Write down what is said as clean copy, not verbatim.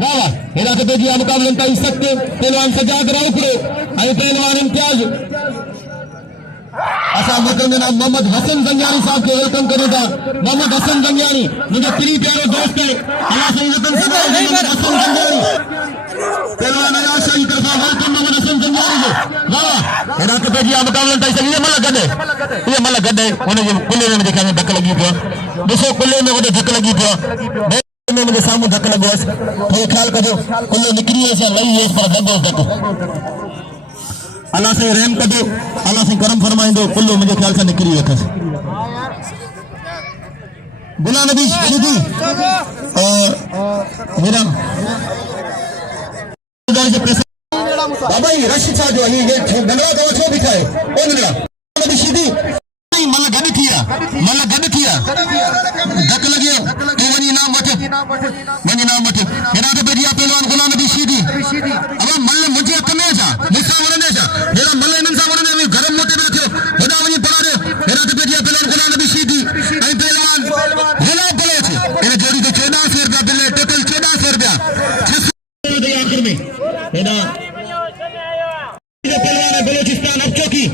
वाह वाह हेरा के बेजिया मुकाबलन ताई सकते पहलवान सजाद राउकड़ो आई पहलवान इम्तियाज असा मतलब जनाब मोहम्मद हसन जंगियानी साहब के वेलकम करेगा। मोहम्मद हसन जंगियानी मुझे प्री प्यारो दोस्त है अल्लाह से वतन से मोहम्मद हसन जंगियानी पहलवान आशा की तरफ वेलकम मोहम्मद हसन जंगियानी को वाह हेरा के बेजिया मुकाबलन ताई सकते ये मल गड्डे उन्हें कुल्ले में देखा धक लगी पियो ॾिसो कुल्ले में वॾो धक लगी पियो में मुझे सामू धक लगोस थोड़ो ख्याल कजो कुल्लो निकरी से लई है पर दबो धक अल्लाह से रहम कजो अल्लाह से करम फरमाइंदो कुल्लो मुझे ख्याल से निकरी वेठस गुलाम नबी शीदी मेरा बाबा ये रश छा जो ये गनवा को छो बिठाए ओ नड़ा नबी शीदी मल गड थिया धक लगे तू वनी नाम वठ हेरा तो बेजिया पहलवान गुलाम नबी शीदी अब मल मुझे हक में जा मुसा वरने जा हेरा मल इनन सा वरने गरम मोटे में थियो हेदा वनी पड़ा दे हेरा तो बेजिया पहलवान गुलाम नबी शीदी आई पहलवान हेला बोले छे इन जोड़ी तो 1400 रुपया बिल टोटल 1400 रुपया 600 दे आखिर में हेदा पहलवान बलूचिस्तान अब चौकी